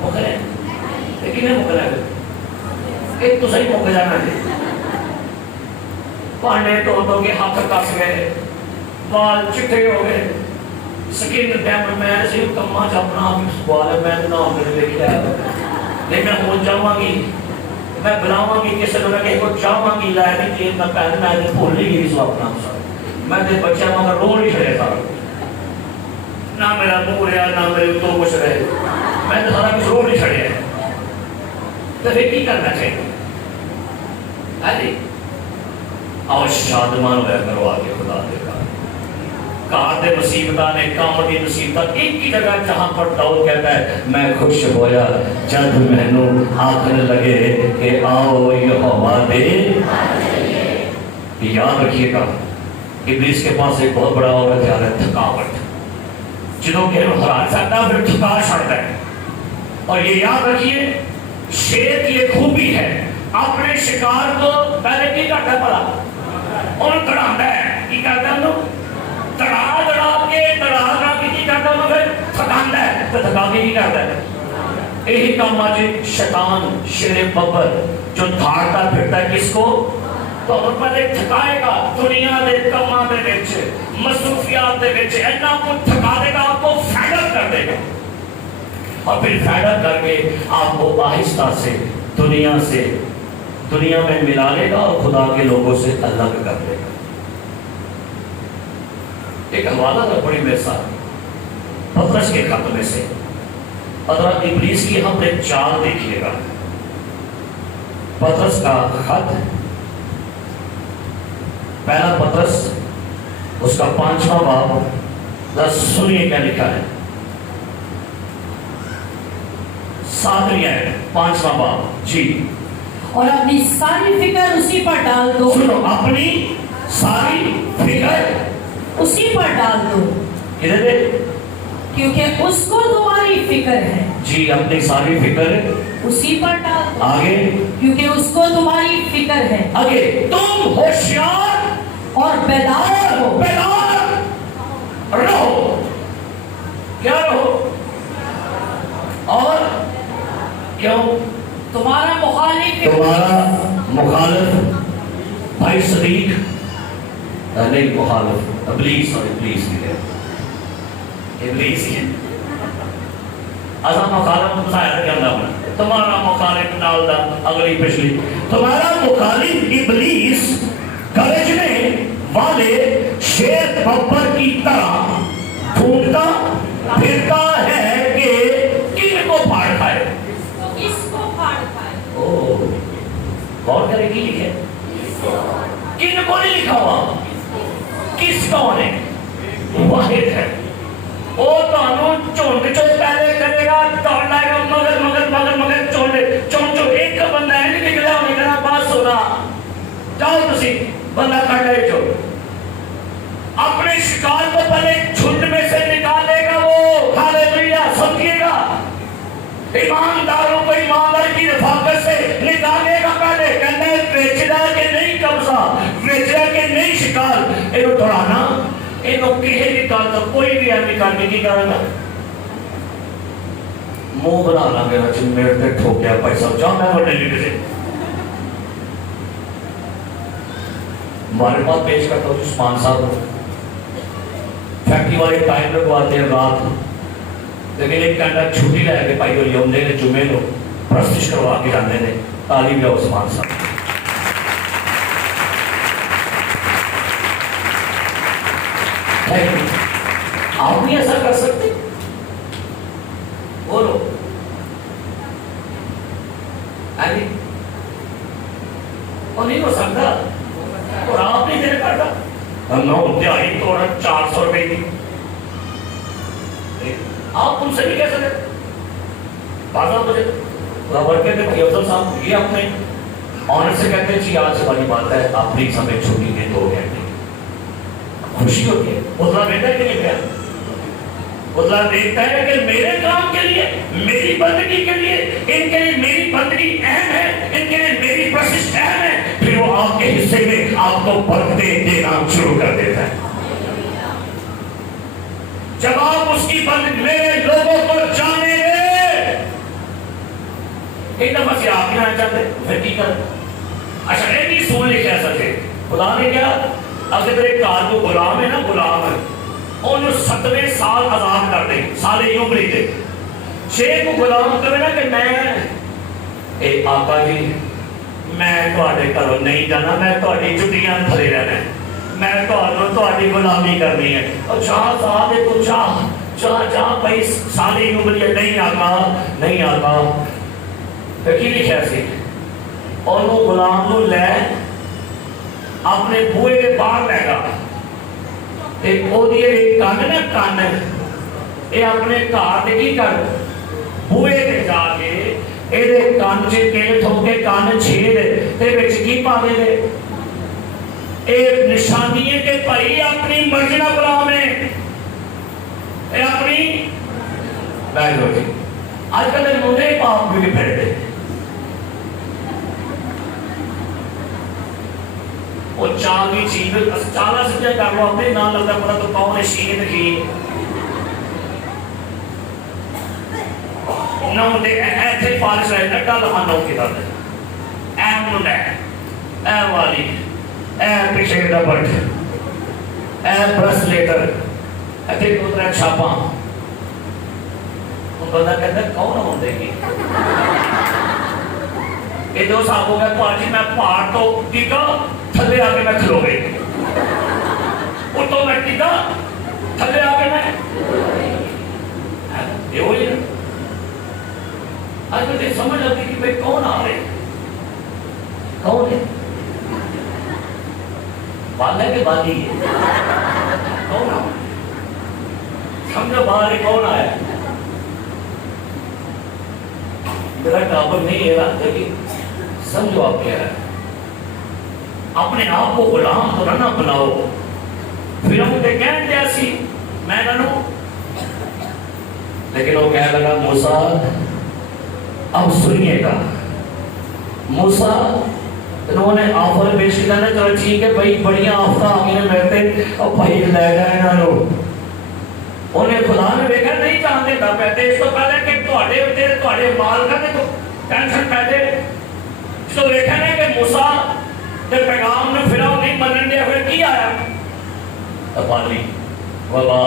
مکرے لیکن یہ مکرے ایک تو صحیح موقع جانا ہے. پانڈے تو کے ہاتھ کس گئے، بال چٹے ہو گئے، سکن ڈیمر. میں سے کما اپنا آپ سوال ہے، میں نام میرے دیکھ لیا نہیں. میں ہو جاواں گی، میں بلاواں گی کسی نے کہ کو جاواں گی لائے نہیں کہ میں پہلے میں بھول نہیں گئی سو اپنا سب. میں دے بچے مگر رو نہیں چڑے سارا، نہ میرا منہ رہا نہ میرے تو کچھ رہے، میں تو سارا کچھ رو نہیں چڑے. تو پھر کی کرنا چاہیے؟ ارے اور شادمان ہوا کرو آگے خدا دے گا. کار دے مصیبتہ نے کام دی مصیبتہ ایک کی جگہ جہاں پر داؤد کہتا ہے میں خوش ہویا جب مینوں آکھنے لگے کہ آؤ یہوہ دے. یاد رکھیے گا ابلیس کے پاس ایک بہت بڑا اور ہتھیار ہے تھکاوٹ. جنہوں کہ ہرا سکتا پھر تھکا چھڑتا ہے. اور یہ یاد رکھیے شیر کی ایک خوبی ہے، اپنے شکار کو پہلے کی کرتا ہے پڑا اور تڑاتا ہے. کی کرتا ہے انہوں تڑا کے کی کرتا ہے انہوں پھر تھکاندہ ہے. تو تھکا کے کی کرتا ہے یہی کام آج شیطان شیر ببر جو دھاڑتا پھرتا ہے کس کو؟ تو ان پر ایک تھکائے گا دنیا دے کماں دے بچے مصروفیات دے بچے اینا کو تھکا دے گا، آپ کو فیڈ اپ کر دے گا. اور پھر فیڈ اپ کر کے آپ کو آہستہ سے دنیا میں ملا لے گا اور خدا کے لوگوں سے الگ کر دے گا. ایک حوالہ تھا بڑی میرے ساتھ پطرس کے خط میں سے. حضرت ابلیس کی ہم نے چال دیکھیے گا. پطرس کا خط پہلا پطرس اس کا 5واں باب، سنیے کیا لکھا ہے. 7ویں آیت 5واں باب جی. اور اپنی ساری فکر اسی پر ڈال دو. سنو اپنی ساری فکر اسی پر ڈال دو ادھر دے کیونکہ اس کو تمہاری فکر ہے. جی اپنی ساری فکر اسی پر ڈال دو آگے کیونکہ اس کو تمہاری فکر ہے. آگے تم ہوشیار اور بیدار ہو. بیدار رہو. کیا رہو؟ اور کیوں؟ تمہارا مخالف بھائی صدیق نہیں، مخالف ابلیس اور ابلیس کی ہے. ابلیس ہی ہے. اصا مخالف مسائل کیا ہونا تمہارا مخالف نال دا اگلی پچھلی تمہارا مخالف ابلیس گرجنے والے شیر ببر کی طرح ڈھونڈتا پھرتا ہے کہ کن کو پھاڑ کھائے. کس کو پھاڑ کھائے؟ غور کرے کی لکھے کن کو نہیں لکھا ہوا کس کون ہے واحد ہے. وہ تانوں چونڈ چو پہلے کرے گا دوڑ لائے گا مگر مگر مگر مگر چونڈ ایک بندہ ہے نہیں نکلا ہونے کہنا بات سنا جاؤ تسی بندہ کھڑ لے جو اپنے شکار کو پہلے جھنڈ میں سے نکالے گا. وہ ہاللیلویا سمجھیے گا ایمانداروں کو ایماندار کی رفاقت سے نکالے گا. پہلے کہنا ہے ویچنا کے نہیں قبضہ ویچنا کے نہیں شکار انہوں توڑانا انہوں کہے نکالتا کوئی بھی آدمی نکال کے نہیں کرنا منہ بنا لا میرا چن میرے پہ ٹھوکیا پیسہ جاؤ میں وہ ڈیلی سے ہمارے پاس پیش کرتا ہوں عثمان صاحب فیکٹری والے ٹائم لگواتے ہیں رات لیکن ایک گھنٹہ چھٹی لے کے پائی ہوئی ہم نے جمعے لو پرستش کروا کے جانے نے تعلیم یا عثمان صاحب. آپ بھی ایسا کر سکتے بولو وہ نہیں ہو سکتا اور آپ نہیں دے کرتا نو دہائی توڑا 400 روپے کی آپ ان سے بھی کہہ سکتے بازار مجھے ربر کے افضل صاحب یہ اپنے آنر سے کہتے ہیں جی آج سے بڑی بات ہے آپ پلیز ہمیں چھوٹی دیں 2 گھنٹے خوشی ہوتی ہے. ادھر بیٹا کہ نہیں گیا ادھر دیکھتا ہے کہ میرے کام کے لیے میری بندگی کے لیے ان کے لیے میری بندگی اہم ہے ان کے لیے میری پرسش اہم ہے پھر وہ آپ کے حصے میں آپ کو برکتیں دینا شروع کر دیتا ہے. جب آپ اس کی بندگی میرے لوگوں کو جانے گے ایک دفعہ سے آپ نہیں آنا چاہتے پھر کی کر اچھا ایک ہی سن لکھے ایسا تھے خدا نے کیا اگر ایک کار کو غلام ہے نا غلام ہے انہوں 7ویں سال آزاد کر دیں سالے یوں بری دے شیخ کو غلام کرے نا کہ میں اے آقا جی میں تواڈے گھروں نہیں جانا میں تواڈی چھٹیاں تھلے رہنا ہے میں تواڈی غلامی کرنی ہے اور چاہ صاحب تو چاہ بھائی سالے یوں بری نہیں آقا پھر کی لکھا سی انہوں غلام کو لے اپنے بوئے کے باہر لے گا ایک او دیئے ایک کان نا کان اے اپنے کار دے کی کر بوئے دے جا کے اے دے کان چے تیل تھو کے کان چھیڑ دے تے بچ کی پا دے دے اے نشانی ہے کہ بھائی اپنی مرضی نہ غلام ہے اے اپنی بیٹھ ہوتی آج کل مجھے پاپ بھی پھر دے وہ چاہی چیز چالا سے کیا کر لو اپنے نام لگتا پڑا تو کون ہے شید کی نو دے ایتھے فارس رہے نٹا لہا نو کی دادے اے منڈے اے والی اے پیچھے ڈبٹ اے برسلیٹر ایتھے کترے چھاپاں ان بندہ کہتا ہے کون ہوں دے گی یہ 2 صاحب ہو گئے پاجی میں پہاڑ تو دیکھا تھلے آگے میں کھلو گئی آٹومیٹک تھلے آگے میں یہ ہوئی نا آج مجھے سمجھ آتی کہ بھئی کون آ رہے کون ہے والے کے بادی ہے کون آ رہے سمجھو باہر کون آیا میرا ٹاپر نہیں ہے لیکن سمجھو آپ کیا ہے اپنے آپ کو غلام تو نہ بناؤ پھر ہم تے کہن دیا سی میں نہ لیکن وہ کہنے لگا موسیٰ اب سنیے گا موسیٰ انہوں نے آفر پیش کیا نا چلو ٹھیک ہے بھائی بڑیاں آفتہ آگے نے میرے اور بھائی لے گئے نا لو انہیں خدا نے دیکھا نہیں جانتے تھا پہتے اس کو پہلے کہ تواڈے مال کا تو ٹینشن پہلے اس کو دیکھا نہیں کہ موسیٰ تے پیغام نے پھراؤ نہیں منن دیا پھر کی آیا تباہی وبا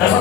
10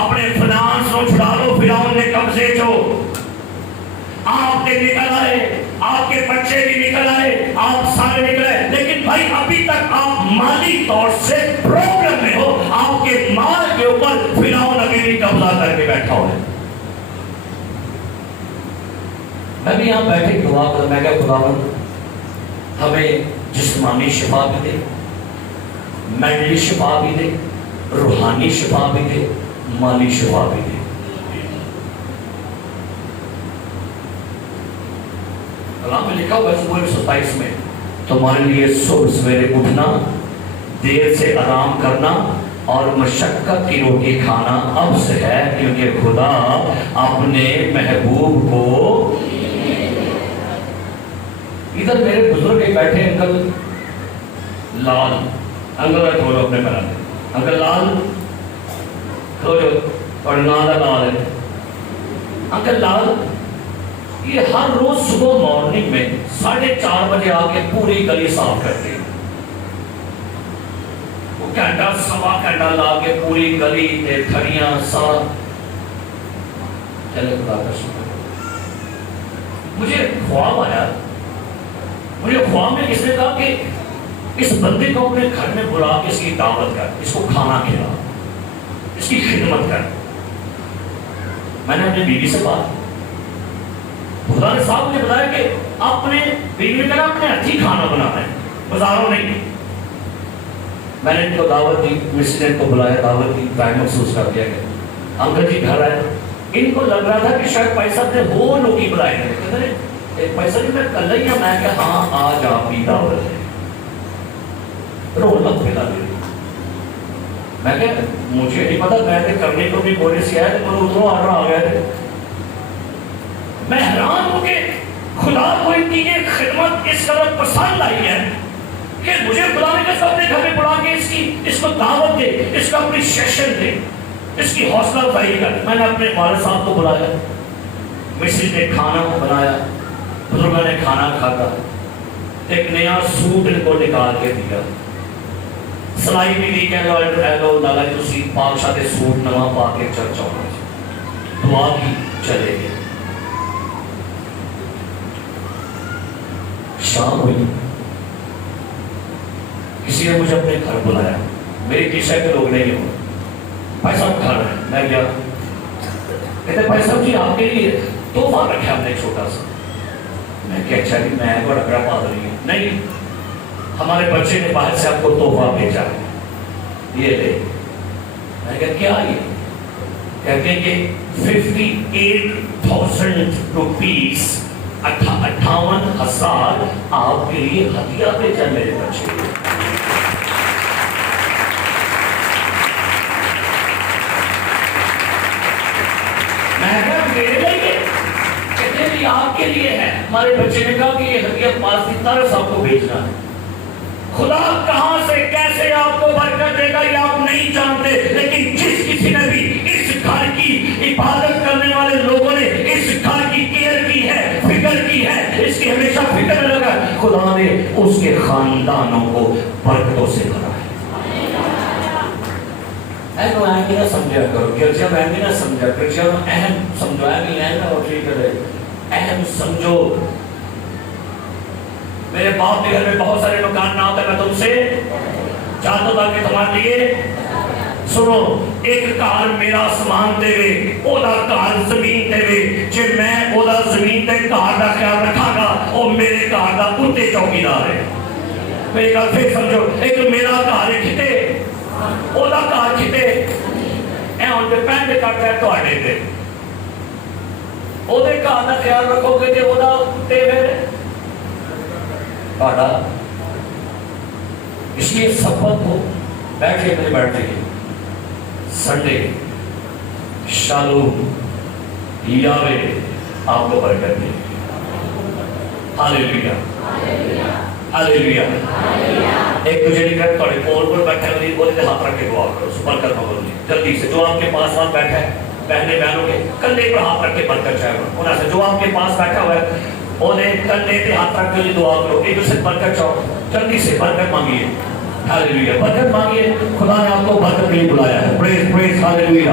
اپنے فنانس کو چھڑا لو فرعون نے قبضے چو آپ کے نکل آئے آپ کے بچے بھی نکل آئے آپ سارے نکل آئے لیکن بھائی ابھی تک آپ مالی طور سے پرابلم میں ہو آپ کے مال کے اوپر فرعون ابھی بھی قبضہ کر کے بیٹھا ہوا ہے. میں بھی یہاں بیٹھے دعا کر میں کہ خداوند ہمیں جسمانی شفا بھی دے مینٹلی شفا بھی دے روحانی شفا بھی دے مالی شفا بھی دے. کلام میں لکھا ہوا ہے سورہ 27 میں تمہارے لیے صبح سویرے اٹھنا دیر سے آرام کرنا اور مشقت کی روٹی کھانا اب سے ہے کیونکہ خدا اپنے محبوب کو. ادھر میرے بزرگ بیٹھے انکل لال انکل کھولو اپنے پیرا انکل لال کھولو اور نالا لال ہے انکل لال یہ ہر روز صبح مارننگ میں 4:30 بجے آ کے پوری گلی صاف کرتے ہیں. وہ گھنٹہ سوا گھنٹہ لا کے پوری گلی کھڑیاں صاف. چلے خدا کا شکر. مجھے خواب آیا مجھے خواب میں کس نے کہا کہ اس بندے کو اپنے گھر میں بلا کے اس کی دعوت کر اس کو کھانا کھلا اس کی خدمت کر. میں نے اپنی بیوی سے بات خدا نے صاحب نے بتایا کہ اپنے بیوی کا اپنے ہاتھی کھانا بنانا ہے بازاروں نہیں. میں نے ان کو دعوت دی مسٹر نے کو بلایا دعوت دی ٹائم محسوس کر دیا کہ انکل جی گھر آئے. ان کو لگ رہا تھا کہ شاید پیسہ اپنے وہ لوگ ہی بلائے گئے کہتے ہیں ایک پیسہ نہیں میں کل ہی میں کہ ہاں آج آپ کی دعوت ہے رونق پھیلا دے. میں کہ مجھے نہیں پتا میں نے کرنے کو بھی بولے سے آیا تو ادھر آ رہا آ گیا تھے. میں حیران ہوں کہ خدا کو ان کی یہ خدمت اس قدر پسند آئی ہے کہ مجھے خدا نے کہا اپنے گھر میں بلا کے اس کو دعوت دے اس کا اپریشیشن دے اس کی حوصلہ افزائی کر. میں نے اپنے والد صاحب کو بلایا مسز نے کھانا بنایا بزرگوں نے کھانا کھاتا ایک نیا سوٹ ان کو نکال کے دیا سلائی بھی دی کہ لو لالا تسی پاکشاہ دے سوٹ نواں پا کے چرچ آؤ دعا کی چلے گئے. شام ہوئی کسی نے مجھے اپنے گھر بلایا میری کشا کے لوگ نہیں ہو بھائی صاحب گھر ہے. میں گیا کہتے بھائی صاحب جی آپ کے لیے تحفہ رکھے ہم نے چھوٹا سا. میں کہ اچھا جی میں بڑا بڑا پادری ہوں. نہیں ہمارے بچے نے باہر سے آپ کو تحفہ بھیجا ہے یہ لے. میں کہا کیا یہ کہتے ہیں کہ 58,000 روپیز 58,000 آپ کے لیے ہدیہ بھیجا میرے بچے. میں کہا میرے لیے کہتے ہیں آپ کے لیے ہے. ہمارے بچے نے کہا کہ یہ ہدیہ پاس اتنا صاحب کو بھیجنا ہے. خدا کہاں سے کیسے آپ کو برکت دے گا یہ آپ نہیں جانتے لیکن جس کسی نے بھی اس گھر کی عبادت کرنے والے لوگوں نے اس گھر کی کیئر کی ہے فکر کی ہے اس کی ہمیشہ فکر لگا خدا نے اس کے خاندانوں کو برکتوں سے بھرا ہے. ایسا اہم نہ سمجھا کرو گرجا میں اہم نہ سمجھا گرجا میں اہم سمجھو اہم اور ٹھیک ہے اہم سمجھو. میرے باپ کے گھر میں بہت سارے مکان نہ ہوتے میں تم سے چاہتا تھا کہ تمہارے لیے سنو ایک کار میرا سامان دے وے اودا کار زمین دے وے جے میں اودا زمین تے کار دا خیال رکھا گا او میرے کار دا کتے چوکیدار ہے. میری گل پھر سمجھو ایک میرا کار ہے کھتے اودا کار کھتے اے ہن ڈیپینڈ کرتا ہے تواڈے تے اودے کار دا خیال رکھو گے تے اودا کتے پھر پاڑا. اس لیے سبت کو بیٹھے مجھے بیٹھتے ہیں سنڈے شالوم یاوے آپ کو برکت دے. ہاللیلویا ہاللیلویا. ایک دوسرے کی طرف تھوڑے پور پر بیٹھے ہوئے بولے ہاتھ رکھ کے دعا کرو برکت ہو گئی جلدی سے. جو آپ کے پاس ہاتھ بیٹھا ہے بہنے بہنوں کے کندھے پر ہاتھ رکھ کے برکت چاہے انہوں سے جو آپ کے پاس بیٹھا ہوا ہے انہیں کندھے پہ ہاتھ رکھ کے دعا کرو ایک دوسرے برکت چاہو جلدی سے برکت مانگیے. ہاللیلویا برکت مانگیے. خدا نے آپ کو برکت کے لیے بلایا ہے. پریز پریز ہاللیلویا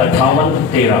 58:13।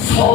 100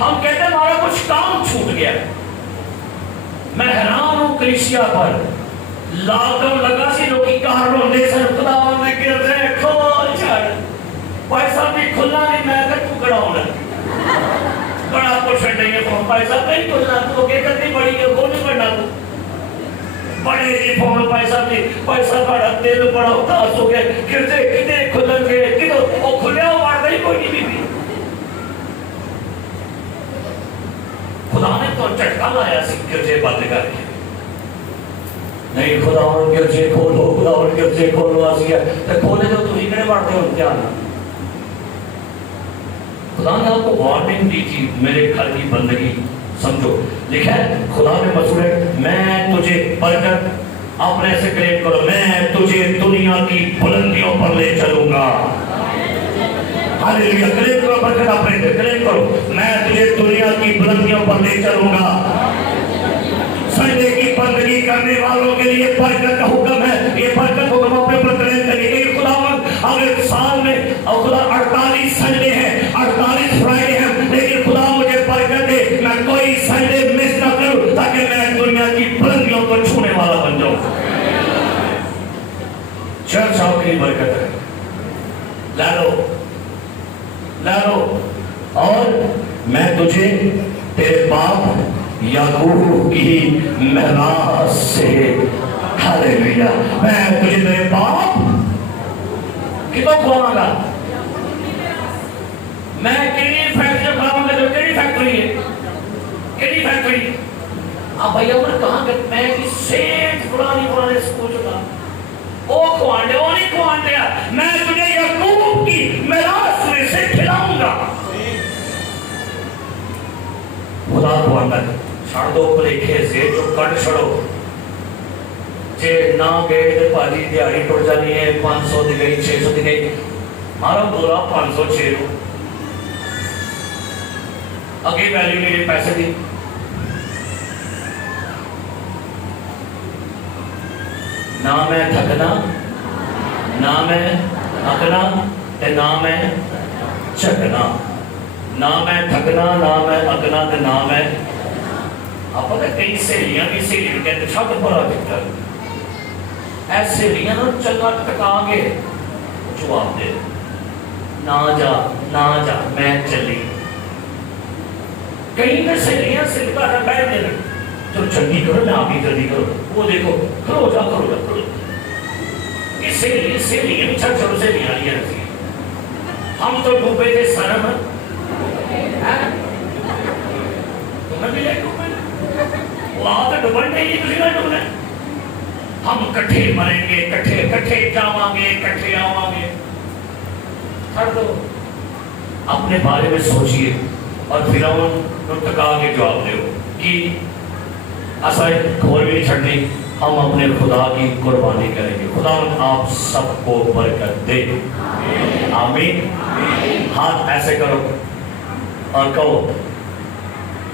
ہم کہتے ہیں ہمارا کچھ کام چھوٹ گیا. میں حیران ہوں کلیسیا پر. لاک ڈاؤن لگا سی لوگ کار روندے سن خدا میں گر رہے کھول چھڑ پیسہ بھی کھلنا نہیں. میں کہ تو کڑا ہونا بڑا کچھ نہیں ہے فون پیسہ نہیں کھلنا تو کہ کرنی بڑی ہے وہ نہیں کرنا تو بڑے جی فون پیسہ بڑا دل بڑا اداس ہو گیا کتے کتے کھلن کے کدو وہ کھلیا ہوا ہی کوئی نہیں بھی. خدا نے تو چٹکا لایا سی گرجے بند کر کے. نہیں خدا ان گرجے کھولو خدا ان گرجے کھولو آسی ہے تو کھولے تو تھی کنے بڑھتے ہو دھیان. خدا نے آپ کو وارننگ دی تھی میرے گھر کی بندگی سمجھو. لکھا ہے خدا نے مسئول ہے میں تجھے برکت اپنے سے کلیم کرو میں تجھے دنیا کی بلندیوں پر لے چلوں گا. ہاللیلویا کلیم کرو برکت اپنے سے کلیم کرو میں تجھے دنیا کی بلندیوں پر لے چلوں گا. سجدے کی بندگی کرنے والوں کے لیے برکت کا حکم ہے. یہ برکت حکم اپنے پر کلیم کریے کہ خداوند اگر سال میں اور خدا 48 سجدے ہیں 48 فرائیڈے ہیں لیکن خدا مجھے برکت دے میں کوئی سجدے مس نہ کروں تاکہ میں دنیا کی بلندیوں کو چھونے والا بن جاؤں. چرچ آپ کی برکت ہے. لے لو اور میں تجھے تیرے باپ یعقوب کی میراث سے ہاللیلویا میں تجھے تیرے باپ کتوں کھواؤں گا. میں کیڑی فیکٹری کھواؤں گا جو کیڑی فیکٹری ہے کیڑی فیکٹری آپ بھائی عمر کہاں کہ میں کی سیٹ پرانے سکول چکا وہ کھوانے وہ نہیں کھوان دیا میں تجھے یعقوب کی میراث میں سے کھلاؤں گا. خدا کھوانا چھڑ دو پلیکھے سے جو کٹ چھڑو جے نہ گئے تو پاجی دیاری ٹوٹ جانی ہے 500 دی گئی 600 دی گئی مارا بولا 506 رو اگے ویلیو میرے پیسے دی. نہ میں تھکنا نہ میں اکنا نہ میں چکنا. نہ میں تھکنا نہ میں اکنا نہ میں آپ پتہ کئی سہیلیاں بھی سہیلیاں کہتے چھت بڑا دکھتا ہے ایسے سہیلیاں نا چلا ٹکا کے جواب دے نہ جا میں چلی. کہیں میں سہیلیاں سلکا نہ بیٹھ دے تو جلدی کرو میں آپ ہی جلدی کرو وہ دیکھو کرو جا اس سہیلیاں بھی چھت چھوڑ سے نہیں آ رہی ہے. ہم تو ڈوبے تھے سرم تمہیں بھی لے ڈوبے وہاں تو ڈوبن نہیں تھی نہ ڈوبنے. ہم کٹھے مریں گے کٹھے جاواں گے کٹھے آواں گے. کر دو اپنے بارے میں سوچئے اور فرعون کو ٹکا کے جواب دو کہ اصل کھول بھی نہیں چھڑنی ہم اپنے خدا کی قربانی کریں گے. خدا آپ سب کو برکت دے آمین. ہاتھ ایسے کرو اور کہو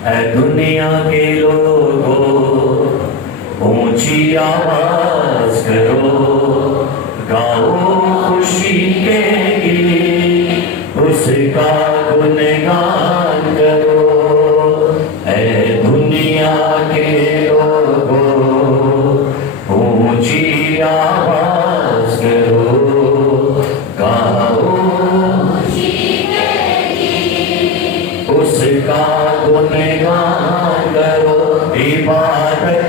اے دنیا کے لوگوں اونچی آواز کرو گاؤ خوشی کے گیت اس کا گنگان کرو. اے دنیا کے لوگوں اونچی آواز کرو گاؤ اس کا گنگان کرو. عبادت